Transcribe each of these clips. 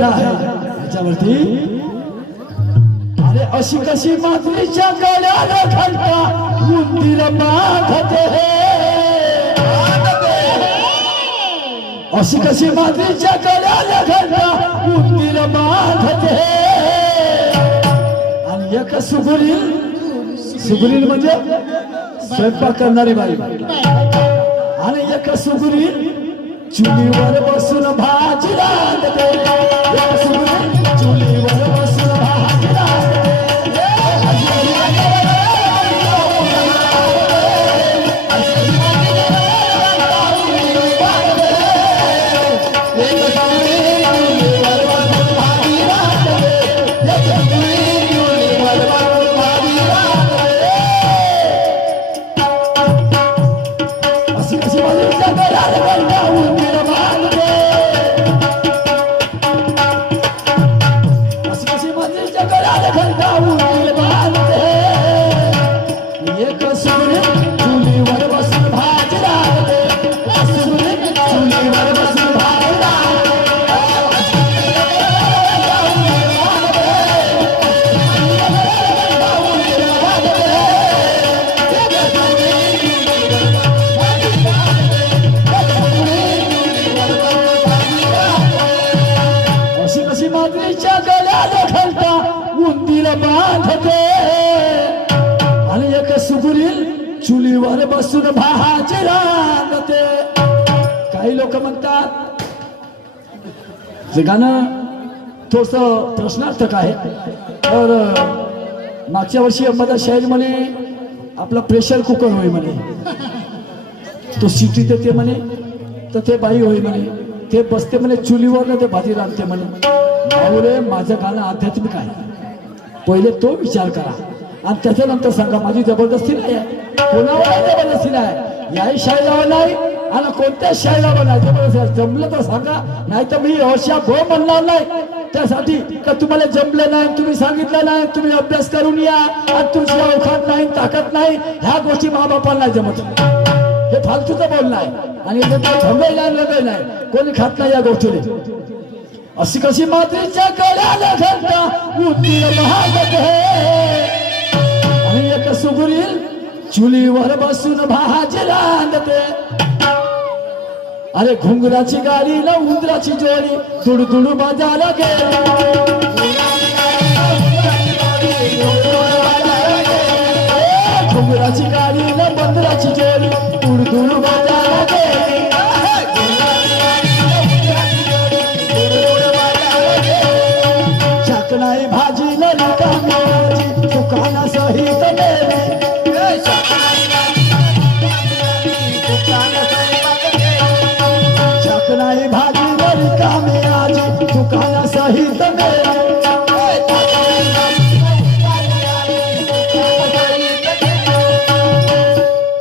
गाणं आहे त्याच्यावरती अरे अशी कशी मातीच्या गळ्याला घालता उंदीर बांधते अशी कशी मातीच्या गळ्याला घालता उंदीर बांधते आणि एक सुगुरील म्हणजे स्वयंपाक करणारी बाई आणि एक सुगुरील चुलीवर बसून भाजी रांधते एक सुगुरील चुलीवर बसून भाजी रांधते आणि एक सुगुरील चुलीवर बसून भाजी रांधते. काही लोक म्हणतात जे गाणं थोडस प्रश्नार्थक आहे. तर मागच्या वर्षी अंबादास शाहीर म्हणे आपला प्रेशर कुकर होय म्हणे, तो सिटी ते म्हणे तर ते बाई होय म्हणे, ते बसते म्हणे चुलीवर ना ते भाजी रांधते म्हणे. भाऊले माझं गाणं आध्यात्मिक आहे, पहिले तो विचार करा आणि त्याच्यानंतर सांगा. माझी जबरदस्ती नाही आहे, कोणावर जबरदस्ती नाही, याही शाळेला नाही आणि कोणत्याच शाळेला नाही. जबरदस्ती जमलं तर सांगा, नाही तर मी अशा भो म्हणणार नाही. त्यासाठी का तुम्हाला जमलं नाही, तुम्ही सांगितलं नाही, तुम्ही अभ्यास करून या आणि तुमची अवकात नाही, ताकद नाही, ह्या गोष्टी माबापाला नाही जमत. हे फालतूचं बोलणं आहे आणि थांबे नाही, कोणी खात नाही या गोष्टीने. अशी कशी मातीच्या गळ्याला घालता उंदीर बांधते आणि एक सुगुरील चुलीवर बसून भाजी रांधते. अरे घुंगराची गाडी न उंदराची जोडी दुडदुड बाजाला गेली. घुंगराची गाडी न बंदराची जोडी दुडदुड बाजाला गेली. नाही भाजी रिकामी दुकाना सहित मेली. नाही भाजी रिकामी आजी दुकाना सहित मेली.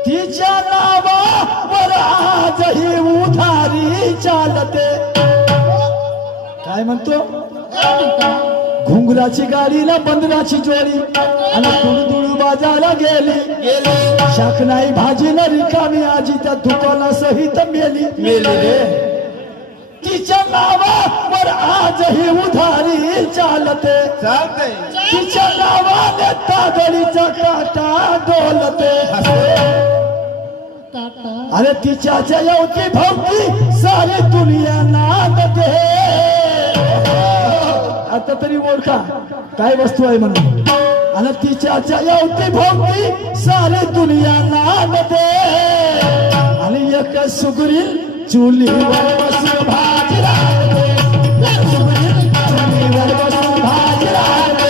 तिच्या नावावर आजही उधारी चालते. काय म्हणतो? घुंगराची गाडीला बंदराची जोडी आणि दुडदुड बाजाला गेली. शाक नाही भाजी न रिकामी आजी त्या दुकाना सहित मेली. तिच्या नावावर आजही उधारी चालते. तिच्या नावाने तागडीचा काटा डोलते. अरे तिच्या येवती भोवती सारी दुनिया नांदते. आता तरी ओळखा काय वस्तू आहे म्हणून. आणि तिच्या येवती भोवती सारी दुनिया नांदते आणि एक सुगुरील चुलीवर बसून भाजी रांधते. सुगुरील चुलीवर बसून भाजी रांधते.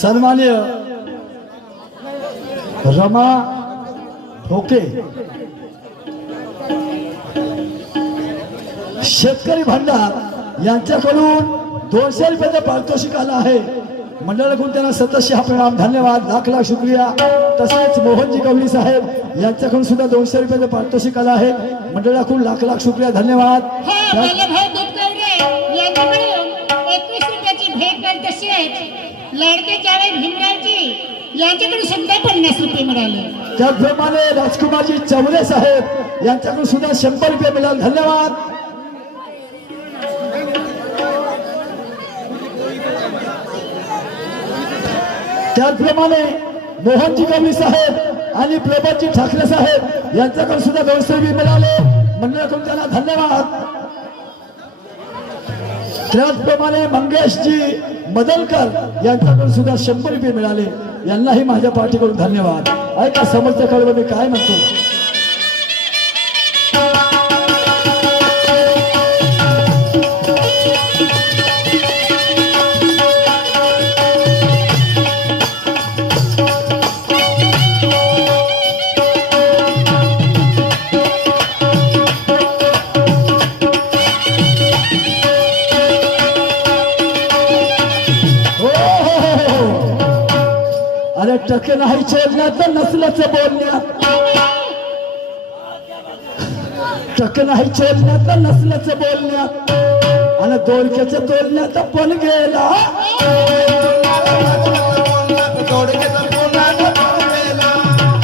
सन्मान्य रमा ठोके शेतकरी भंडार यांच्याकडून 200 रुपयाचं पारितोषिक आलं आहे. मंडळाकडून त्यांना सततशे हा प्रणाम, धन्यवाद, लाख लाख शुक्रिया. तसेच मोहनजी गवळी साहेब यांच्याकडून सुद्धा 200 रुपयाचं पारितोषिक आलं आहे. मंडळाकडून लाख लाख शुक्रिया, धन्यवाद. हा वल्लभभाऊ दूधकवडे यांच्याकडून 21 रुपयाची भेट मिळाली. तसेच लाडके जावई भीमरावजी यांच्याकडून सुद्धा 50 रुपये मिळाले. त्याचप्रमाणे राजकुमारजी चौरे साहेब यांच्याकडून सुद्धा 100 रुपये मिळाले, धन्यवाद. त्याचप्रमाणे मोहनजी गवळी साहेब आणि प्रभातजी ठाकरे साहेब यांच्याकडून सुद्धा 200 रुपये मिळाले. मंडळाकडून त्यांना धन्यवाद. त्याचप्रमाणे मंगेशजी मदलकर यांच्याकडून सुद्धा 100 रुपये मिळाले. यांनाही माझ्या पार्टीकडून धन्यवाद. ऐका समर्थकांवर मी काय म्हणतो. अरे टक्के नाही चोरण्यात तर नसल्याचं बोलण्यात, टक्के नाही चोरण्यात तर नसल्याचं बोलण्यात, आणि दोडक्याच्या तोडण्यात पण गेला.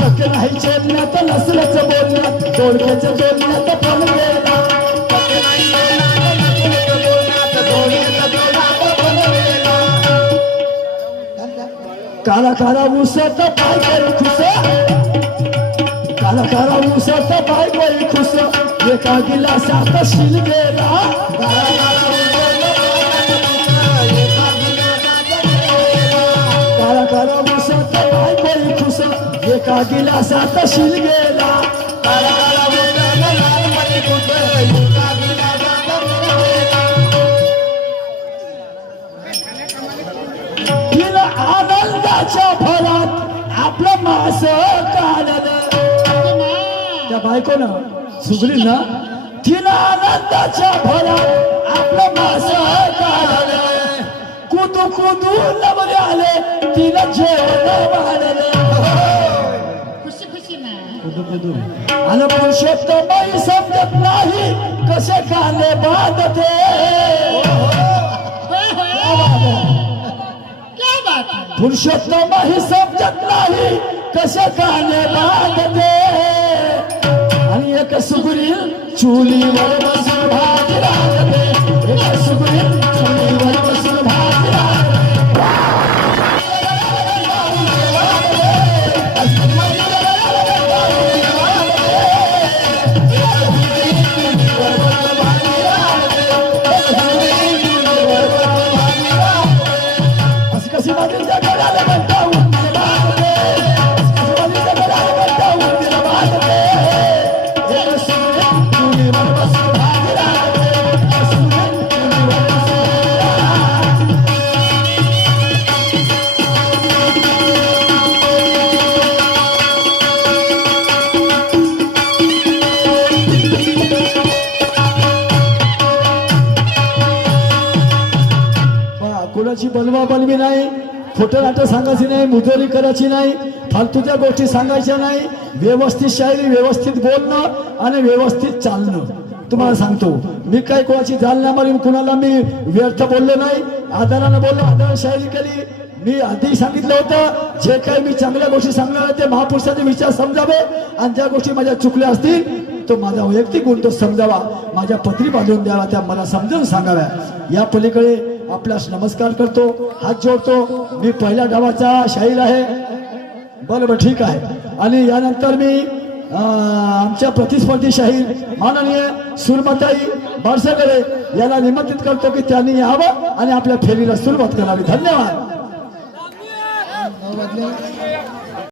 टक्के नाही चोरण्यात तर नसल्याचं बोलण्यात, दोडक्याच्या तोडण्यात पण गेला. काला काला उसत पाय करी खुश, काला काला उसत पाय करी खुश, एका गिलासात शिल गेला. काला काला उसत पाय करी खुश, एका गिलासात शिल गेला. आनंदाच्या भरात आपलं मास काढलं. त्या बायकोनं सुगली ना, तिनं आनंदाच्या भरात आपलं मास काढलं. कुदू कुदू नवरे आले, तिनं जेवण वाढलं. खुशी खुशी ना कुदू कुदू आणि पुरुषोत्तमही समजत नाही कसे काने बांधते. पुरुषोत्तम ही समजत नाही कसे काने बांधते. आणि एक सुगरी चुलीवर बसून भाजी रांधते, एक सुगरी चुलीवर बसून भाजी रांधते. असं कशी माझी कोणाची बलवा बलवी नाही, खोटं नाटक सांगायची नाही, मुजोरी करायची नाही, फालतूच्या गोष्टी सांगायच्या नाही. व्यवस्थित शायरी, व्यवस्थित बोलणं आणि व्यवस्थित चालणं. तुम्हाला सांगतो, मी काय कोणाची जाल नाही मारी, कुणाला मी व्यर्थ बोललो नाही, आदरानं बोललो, आदरानं शायरी केली. मी आधी सांगितलं होतं, जे काही मी चांगल्या गोष्टी सांगणार ते महापुरुषाचे विचार समजावे, आणि ज्या गोष्टी माझ्या चुकल्या असतील तो माझा वैयक्तिक गुण तो समजावा, माझ्या पत्री बांधून द्यावा, त्या मला समजून सांगाव्या. या पलीकडे आपल्यास नमस्कार करतो, हात जोडतो. मी पहिल्या गावाचा शाहीर आहे. बरोबर, ठीक आहे. आणि यानंतर मी आमच्या प्रतिस्पर्धी शाहीर माननीय सुरमताई बारसेकडे याला निमंत्रित करतो की त्यांनी यावं आणि आपल्या फेरीला सुरुवात करावी. धन्यवाद.